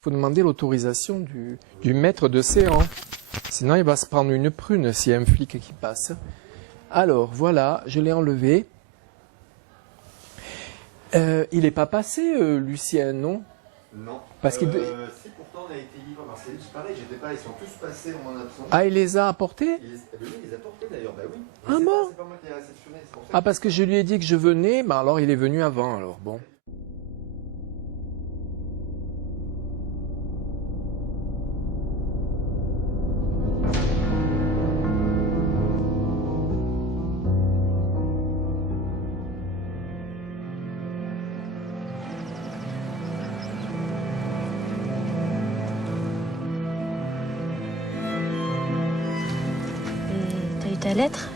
Il faut demander l'autorisation du maître de séance. Sinon, il va se prendre une prune s'il y a un flic qui passe. Alors, voilà, je l'ai enlevé. Il n'est pas passé, Lucien, non? Non. Parce qu'il... Si, pourtant, on a été libre. Alors, c'est pareil, j'étais pas là, ils sont tous passés en mon absence. Ah, il les a apportés? Oui, il les a portés d'ailleurs, bah oui. Ah bon? C'est pas moi qui ai réceptionné, c'est pour ça. Ah, parce que je lui ai dit que je venais, bah alors il est venu avant, alors bon. T'as eu ta lettre?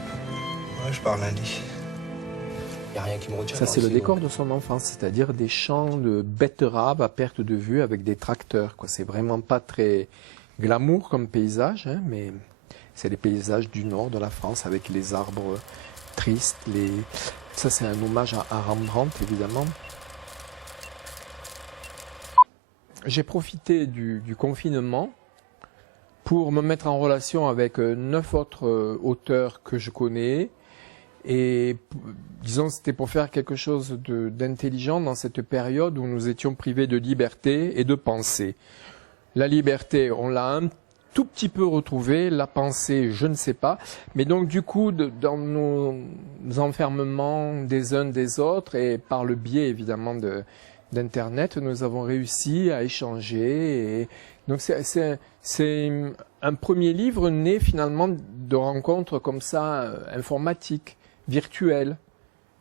Ouais, je pars lundi. Y a rien qui me retient. Ça, c'est le décor de son enfance, c'est-à-dire des champs de betteraves à perte de vue avec des tracteurs, quoi. C'est vraiment pas très glamour comme paysage, hein, mais c'est les paysages du nord de la France avec les arbres tristes. Ça, c'est un hommage à Rembrandt, évidemment. J'ai profité du confinement pour me mettre en relation avec 9 autres auteurs que je connais. Et disons, c'était pour faire quelque chose d'intelligent dans cette période où nous étions privés de liberté et de pensée. La liberté, on l'a un tout petit peu retrouvée, la pensée, je ne sais pas. Mais donc du coup, dans nos enfermements des uns des autres et par le biais évidemment d'Internet, nous avons réussi à échanger. Et donc c'est un premier livre né finalement de rencontres comme ça, informatiques, virtuelles.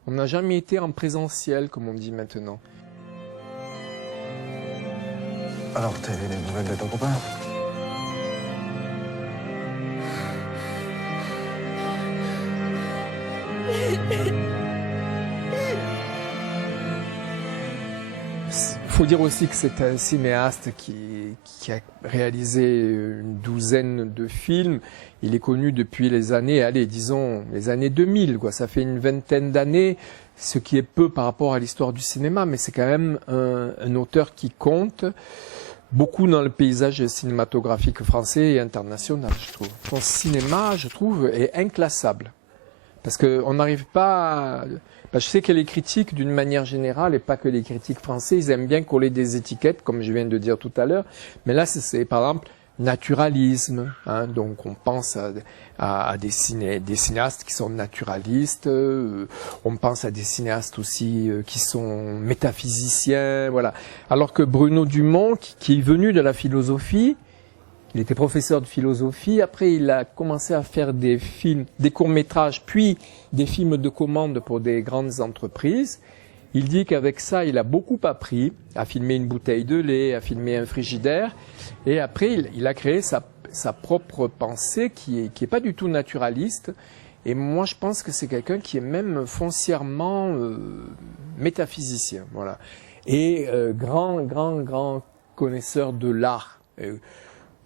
On n'a jamais été en présentiel, comme on dit maintenant. Alors, t'as eu des nouvelles de ton copain? Il faut dire aussi que c'est un cinéaste qui a réalisé une douzaine de films. Il est connu depuis les années, allez, disons, les années 2000, quoi. Ça fait une vingtaine d'années, ce qui est peu par rapport à l'histoire du cinéma, mais c'est quand même un auteur qui compte beaucoup dans le paysage cinématographique français et international, je trouve. Son cinéma, je trouve, est inclassable. Parce qu'on n'arrive pas... je sais que les critiques, d'une manière générale, et pas que les critiques français, ils aiment bien coller des étiquettes, comme je viens de dire tout à l'heure. Mais là, c'est par exemple naturalisme. Hein, donc on pense à des cinéastes qui sont naturalistes. On pense à des cinéastes aussi qui sont métaphysiciens. Voilà. Alors que Bruno Dumont, qui est venu de la philosophie, il était professeur de philosophie, après il a commencé à faire des films, des courts-métrages, puis des films de commande pour des grandes entreprises. Il dit qu'avec ça, il a beaucoup appris, à filmer une bouteille de lait, à filmer un frigidaire, et après il a créé sa propre pensée qui est pas du tout naturaliste. Et moi je pense que c'est quelqu'un qui est même foncièrement métaphysicien, voilà. Et grand connaisseur de l'art.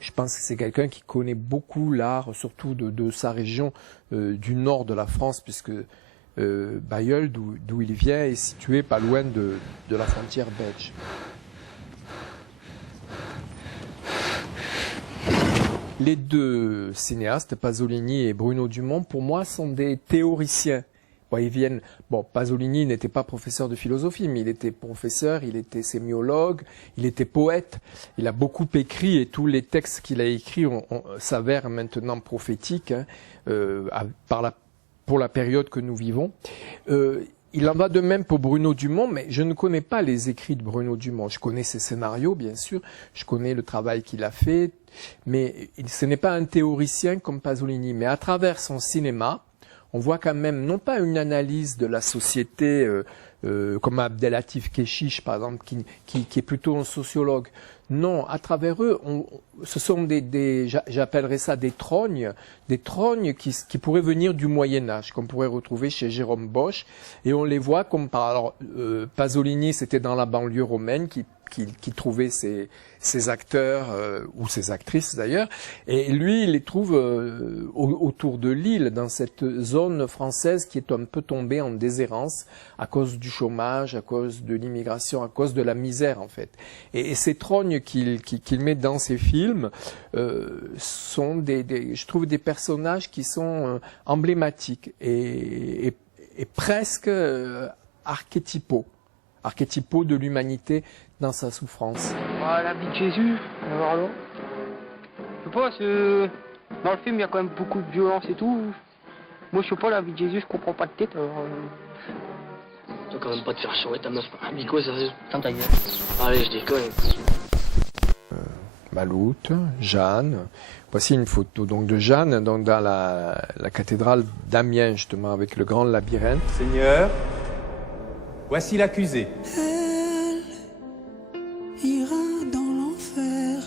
Je pense que c'est quelqu'un qui connaît beaucoup l'art, surtout de sa région du nord de la France, puisque Bailleul, d'où il vient, est situé pas loin de la frontière belge. Les deux cinéastes, Pasolini et Bruno Dumont, pour moi, sont des théoriciens. Bon, ils viennent. Bon, Pasolini n'était pas professeur de philosophie, mais il était professeur, il était sémiologue, il était poète. Il a beaucoup écrit et tous les textes qu'il a écrits s'avèrent maintenant prophétiques, hein, pour la période que nous vivons. Il en va de même pour Bruno Dumont, mais je ne connais pas les écrits de Bruno Dumont. Je connais ses scénarios, bien sûr, je connais le travail qu'il a fait, mais ce n'est pas un théoricien comme Pasolini. Mais à travers son cinéma, on voit quand même, non pas une analyse de la société comme Abdelatif Kechiche, par exemple, qui est plutôt un sociologue. Non, à travers eux, ce sont j'appellerais ça des trognes qui pourraient venir du Moyen-Âge, qu'on pourrait retrouver chez Jérôme Bosch. Et on les voit comme Pasolini, c'était dans la banlieue romaine, qui qu'il trouvait ces acteurs ou ces actrices d'ailleurs, et lui il les trouve autour de Lille, dans cette zone française qui est un peu tombée en déshérence à cause du chômage, à cause de l'immigration, à cause de la misère en fait. Et ces trognes qu'il met dans ses films sont je trouve des personnages qui sont emblématiques et presque archétypaux de l'humanité dans sa souffrance. Ah, la vie de Jésus, alors là. Je sais pas, dans le film il y a quand même beaucoup de violence et tout. Moi je sais pas, la vie de Jésus, je comprends pas de tête alors. Toi quand même pas te faire chier ta meuf. Amico, sérieux. Ferme ta gueule. Allez, je déconne. Maloute, Jeanne. Voici une photo donc de Jeanne dans la cathédrale d'Amiens justement avec le grand labyrinthe. Seigneur, voici l'accusé. Ira dans l'enfer.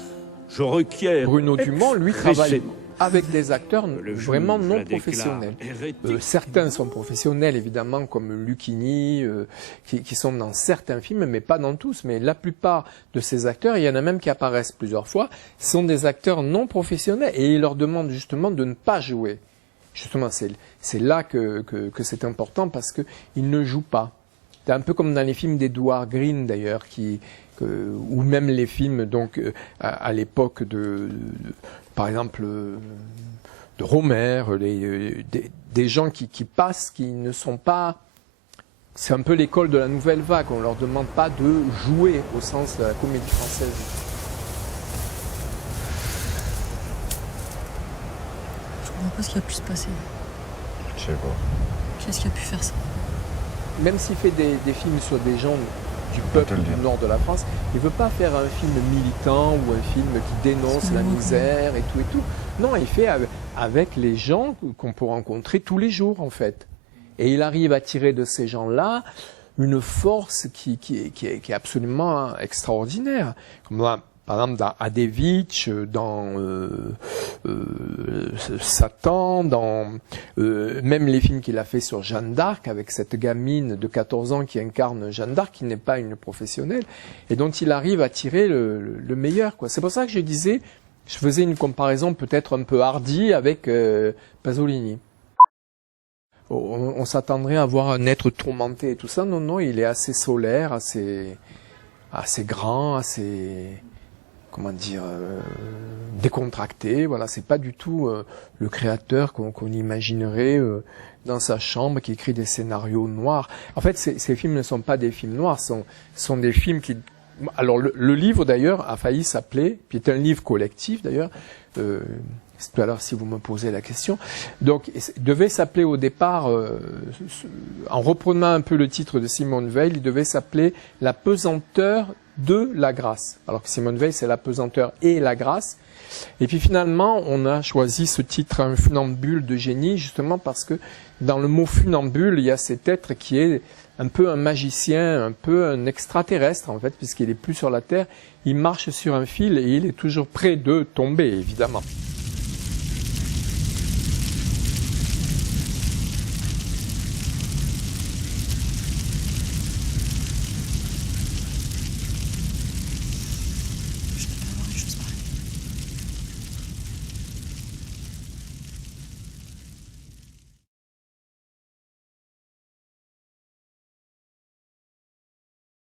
Je requiers. Bruno Dumont, lui, travaille avec des acteurs vraiment non professionnels. Certains sont professionnels, évidemment, comme Lucchini, qui sont dans certains films, mais pas dans tous. Mais la plupart de ces acteurs, il y en a même qui apparaissent plusieurs fois, sont des acteurs non professionnels et il leur demande justement de ne pas jouer. Justement, c'est là que c'est important parce qu'ils ne jouent pas. C'est un peu comme dans les films d'Edward Greene, d'ailleurs, ou même les films donc à l'époque par exemple de Romer, des gens qui passent, qui ne sont pas. C'est un peu l'école de la nouvelle vague. On leur demande pas de jouer au sens de la comédie française. Je comprends pas ce qui a pu se passer. Je sais pas. Qu'est-ce qui a pu faire ça? Même s'il fait des films sur des gens du peuple du nord de la France, il ne veut pas faire un film militant ou un film qui dénonce la misère et tout et tout. Non, il fait avec les gens qu'on peut rencontrer tous les jours en fait. Et il arrive à tirer de ces gens-là une force qui est absolument extraordinaire. Comme là, par exemple dans Adévitch, dans Satan, dans même les films qu'il a fait sur Jeanne d'Arc, avec cette gamine de 14 ans qui incarne Jeanne d'Arc, qui n'est pas une professionnelle, et dont il arrive à tirer le meilleur, quoi. C'est pour ça que je disais, je faisais une comparaison peut-être un peu hardie avec Pasolini. On s'attendrait à voir un être tourmenté et tout ça. Non, non, il est assez solaire, assez grand, assez... comment dire, décontracté. Voilà, c'est pas du tout le créateur qu'on imaginerait dans sa chambre qui écrit des scénarios noirs. En fait, ces films ne sont pas des films noirs, sont des films qui... Alors, le livre, d'ailleurs, a failli s'appeler, puis est un livre collectif, d'ailleurs, c'est tout à l'heure si vous me posez la question. Donc, il devait s'appeler au départ, en reprenant un peu le titre de Simone Veil, il devait s'appeler « La pesanteur de la grâce ». Alors que Simone Veil, c'est la pesanteur et la grâce. Et puis finalement, on a choisi ce titre, un funambule de génie, justement parce que dans le mot funambule, il y a cet être qui est un peu un magicien, un peu un extraterrestre en fait, puisqu'il est plus sur la terre. Il marche sur un fil et il est toujours près de tomber, évidemment.